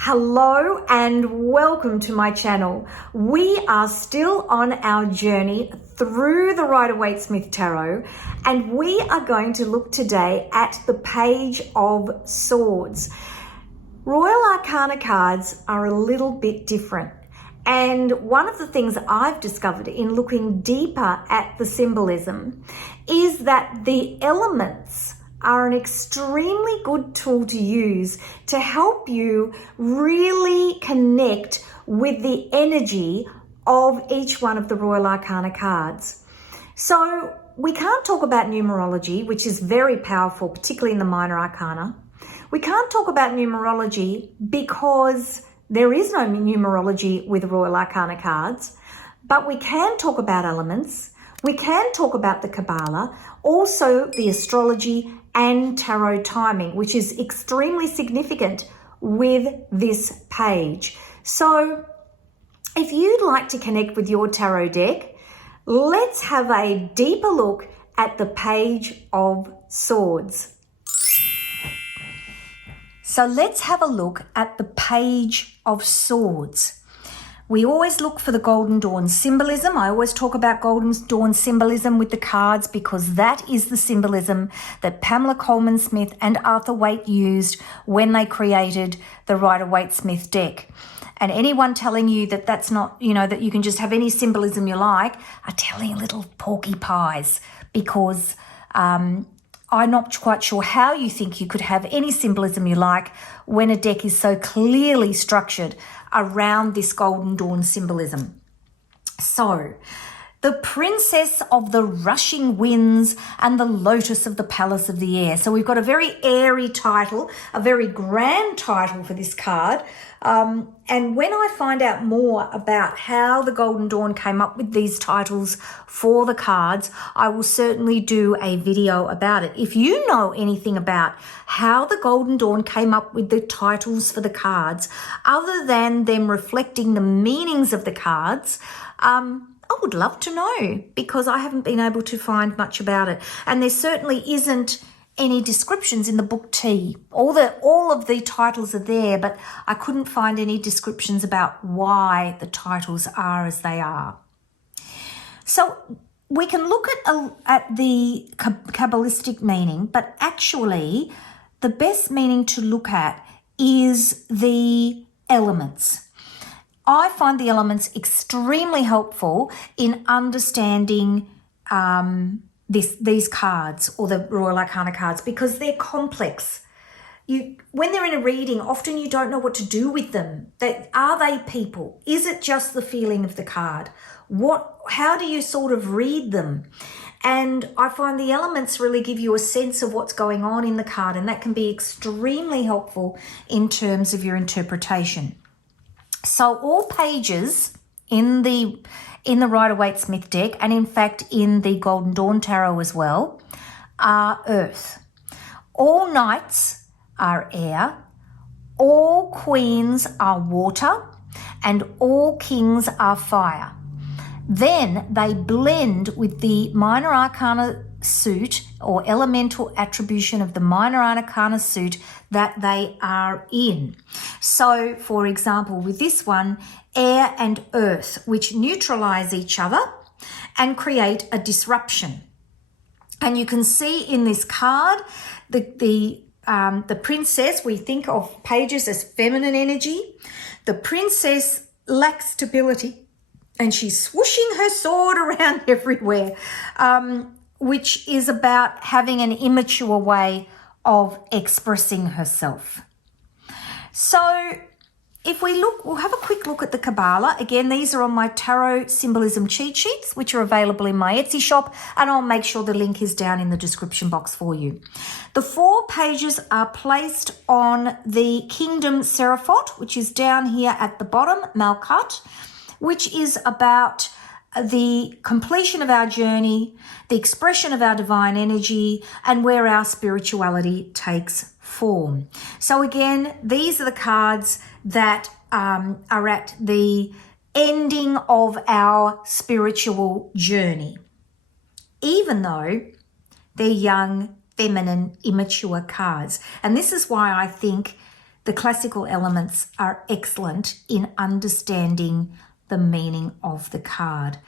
Hello and welcome to my channel. We are still on our journey through the Rider-Waite Tarot, and we are going to look today at the Page of Swords. Royal Arcana cards are a little bit different. And one of the things I've discovered in looking deeper at the symbolism is that the elements are an extremely good tool to use to help you really connect with the energy of each one of the Royal Arcana cards. So we can't talk about numerology, which is very powerful, particularly in the Minor Arcana. We can't talk about numerology because there is no numerology with Royal Arcana cards, but we can talk about elements. We can talk about the Kabbalah, also the astrology and tarot timing, which is extremely significant with this page. So if you'd like to connect with your tarot deck, let's have a deeper look at the Page of Swords. So let's have a look at the Page of Swords. We always look for the Golden Dawn symbolism. I always talk about Golden Dawn symbolism with the cards because that is the symbolism that Pamela Coleman Smith and Arthur Waite used when they created the Rider-Waite deck. And anyone telling you that that's not, that you can just have any symbolism you like are telling little porky pies, because I'm not quite sure how you think you could have any symbolism you like when a deck is so clearly structured around this Golden Dawn symbolism. So, the Princess of the Rushing Winds and the Lotus of the Palace of the Air. So we've got a very airy title, a very grand title for this card. And when I find out more about how the Golden Dawn came up with these titles for the cards, I will certainly do a video about it. If you know anything about how the Golden Dawn came up with the titles for the cards, other than them reflecting the meanings of the cards, I would love to know, because I haven't been able to find much about it. And there certainly isn't any descriptions in the book T. All of the titles are there, but I couldn't find any descriptions about why the titles are as they are. So we can look at the Kabbalistic meaning, but actually the best meaning to look at is the elements. I find the elements extremely helpful in understanding these cards, or the Royal Arcana cards, because they're complex. When they're in a reading, often you don't know what to do with them. Are they people? Is it just the feeling of the card? How do you sort of read them? And I find the elements really give you a sense of what's going on in the card, and that can be extremely helpful in terms of your interpretation. So all pages in the Rider-Waite deck, and in fact in the Golden Dawn Tarot as well, are earth. All knights are air, all queens are water, and all kings are fire. Then they blend with the Minor Arcana suit, or elemental attribution of the Minor Arcana suit that they are in. So, for example, with this one, air and earth, which neutralize each other and create a disruption. And you can see in this card, the princess, we think of pages as feminine energy. The princess lacks stability, and she's swooshing her sword around everywhere, which is about having an immature way of expressing herself. So if we look, we'll have a quick look at the Kabbalah. Again, these are on my Tarot Symbolism cheat sheets, which are available in my Etsy shop, and I'll make sure the link is down in the description box for you. The 4 pages are placed on the Kingdom Seraphot, which is down here at the bottom, Malkut, which is about the completion of our journey, the expression of our divine energy, and where our spirituality takes form. So again, these are the cards that are at the ending of our spiritual journey, even though they're young, feminine, immature cards. And this is why I think the classical elements are excellent in understanding the meaning of the card.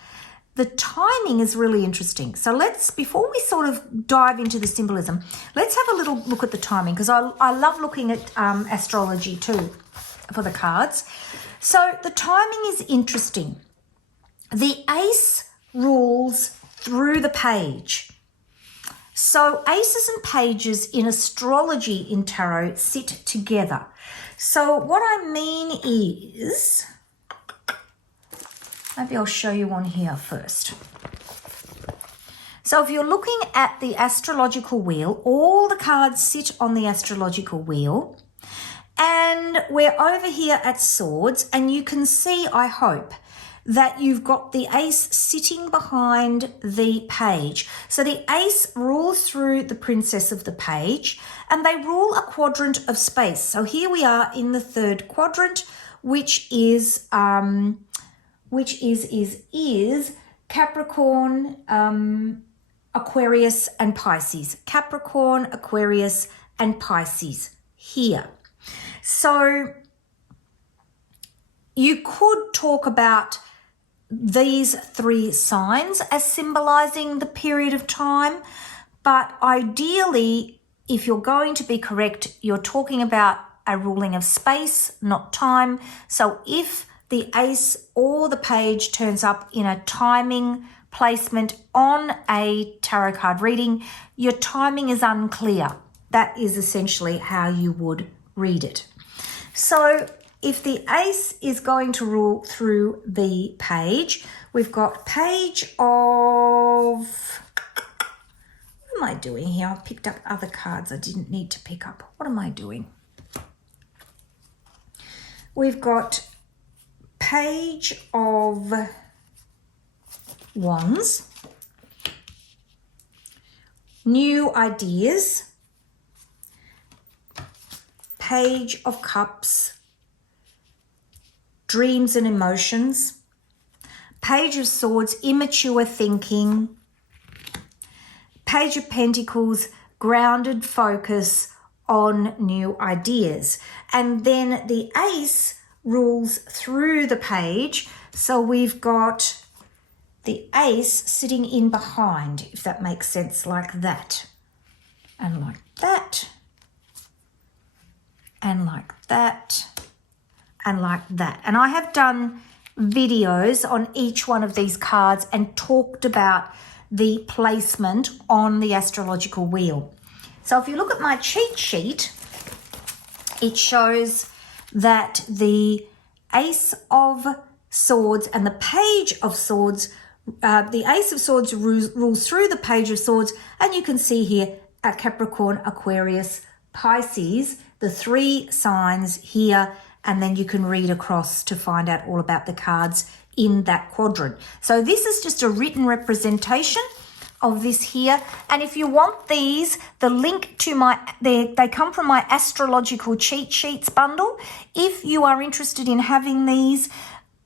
The timing is really interesting. So before we sort of dive into the symbolism, let's have a little look at the timing, because I love looking at astrology too for the cards. So the timing is interesting. The ace rules through the page. So aces and pages in astrology in tarot sit together. So what I mean is, maybe I'll show you on here first. So if you're looking at the astrological wheel, all the cards sit on the astrological wheel, and we're over here at swords, and you can see, I hope, that you've got the ace sitting behind the page. So the ace rules through the princess of the page, and they rule a quadrant of space. So here we are in the third quadrant, which is Capricorn, Aquarius and Pisces. Capricorn, Aquarius and Pisces here. So you could talk about these three signs as symbolizing the period of time, but ideally, if you're going to be correct, you're talking about a ruling of space, not time. So if the ace or the page turns up in a timing placement on a tarot card reading, your timing is unclear. That is essentially how you would read it. So if the ace is going to rule through the page, we've got page of... What am I doing here? I picked up other cards I didn't need to pick up. What am I doing? We've got page of wands, new ideas, page of cups, dreams and emotions, page of swords, immature thinking, page of pentacles, grounded focus on new ideas. And then the ace rules through the page. So we've got the ace sitting in behind, if that makes sense, like that. And like that. And like that. And like that. And I have done videos on each one of these cards and talked about the placement on the astrological wheel. So if you look at my cheat sheet, it shows that the ace of swords and the page of swords, the ace of swords rules through the page of swords, and you can see here at Capricorn, Aquarius, Pisces, the three signs here, and then you can read across to find out all about the cards in that quadrant. So this is just a written representation of this here. And if you want these, the link to they come from my astrological cheat sheets bundle. If you are interested in having these,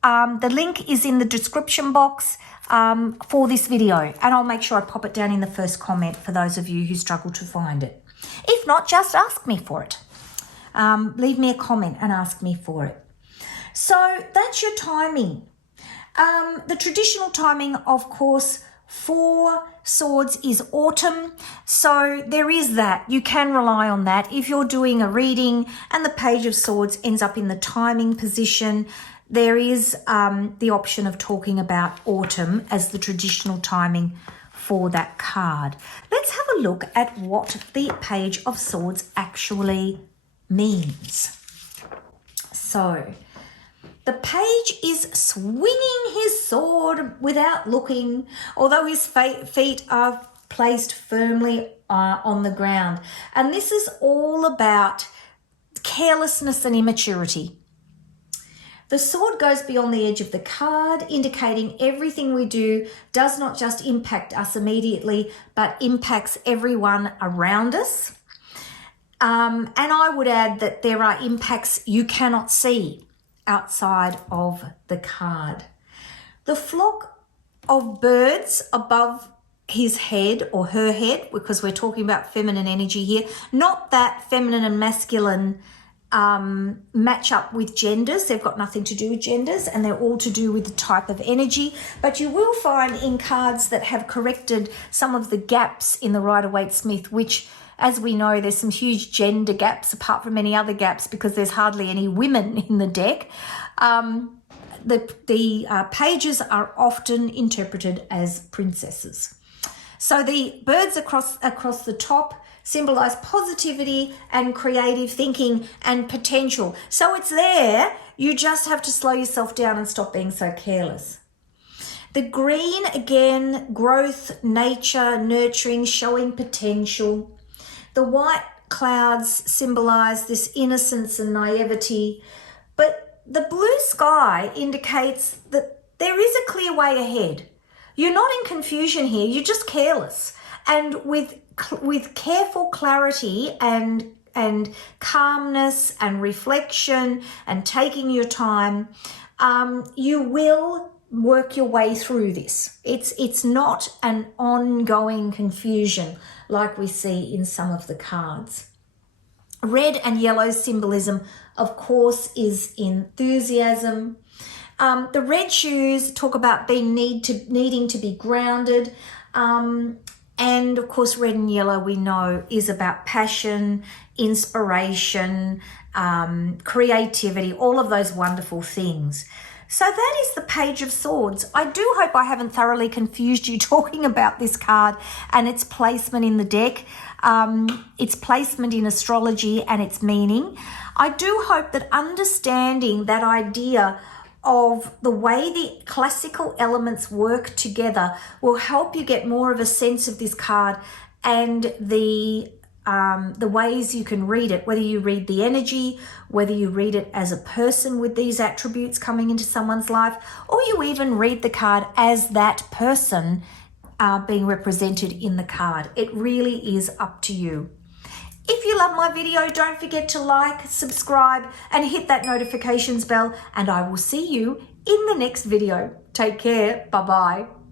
the link is in the description box for this video, and I'll make sure I pop it down in the first comment for those of you who struggle to find it. If not, just ask me for it. Leave me a comment and ask me for it. So that's your timing. The traditional timing, of course, for swords is autumn. So there is that. You can rely on that. If you're doing a reading and the page of swords ends up in the timing position, there is the option of talking about autumn as the traditional timing for that card. Let's have a look at what the page of swords actually means. So the page is swinging his sword without looking, although his feet are placed firmly on the ground. And this is all about carelessness and immaturity. The sword goes beyond the edge of the card, indicating everything we do does not just impact us immediately, but impacts everyone around us. And I would add that there are impacts you cannot see outside of the card. The flock of birds above his head or her head, because we're talking about feminine energy here, not that feminine and masculine match up with genders. They've got nothing to do with genders, and they're all to do with the type of energy. But you will find in cards that have corrected some of the gaps in the Rider-Waite-Smith, which, as we know, there's some huge gender gaps apart from any other gaps because there's hardly any women in the deck. The pages are often interpreted as princesses. So the birds across the top symbolize positivity and creative thinking and potential. So it's there. You just have to slow yourself down and stop being so careless. The green, again, growth, nature, nurturing, showing potential. The white clouds symbolize this innocence and naivety. But the blue sky indicates that there is a clear way ahead. You're not in confusion here. You're just careless. And with careful clarity and calmness and reflection and taking your time, you will work your way through this. It's not an ongoing confusion like we see in some of the cards. Red and yellow symbolism, of course, is enthusiasm. The red shoes talk about needing to be grounded. And of course, red and yellow, we know, is about passion, inspiration, creativity, all of those wonderful things. So that is the Page of Swords. I do hope I haven't thoroughly confused you talking about this card and its placement in the deck, its placement in astrology and its meaning. I do hope that understanding that idea of the way the classical elements work together will help you get more of a sense of this card and the ways you can read it, whether you read the energy, whether you read it as a person with these attributes coming into someone's life, or you even read the card as that person being represented in the card. It really is up to you. If you love my video, don't forget to like, subscribe, and hit that notifications bell, and I will see you in the next video. Take care. Bye-bye.